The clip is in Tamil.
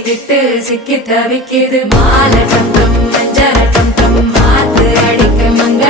மாட்டிக்கிட்டு சிக்கி தவிக்குது மாலை டம் டம் மஞ்சள் டம் டம் மாத்து அடிக்க மங்க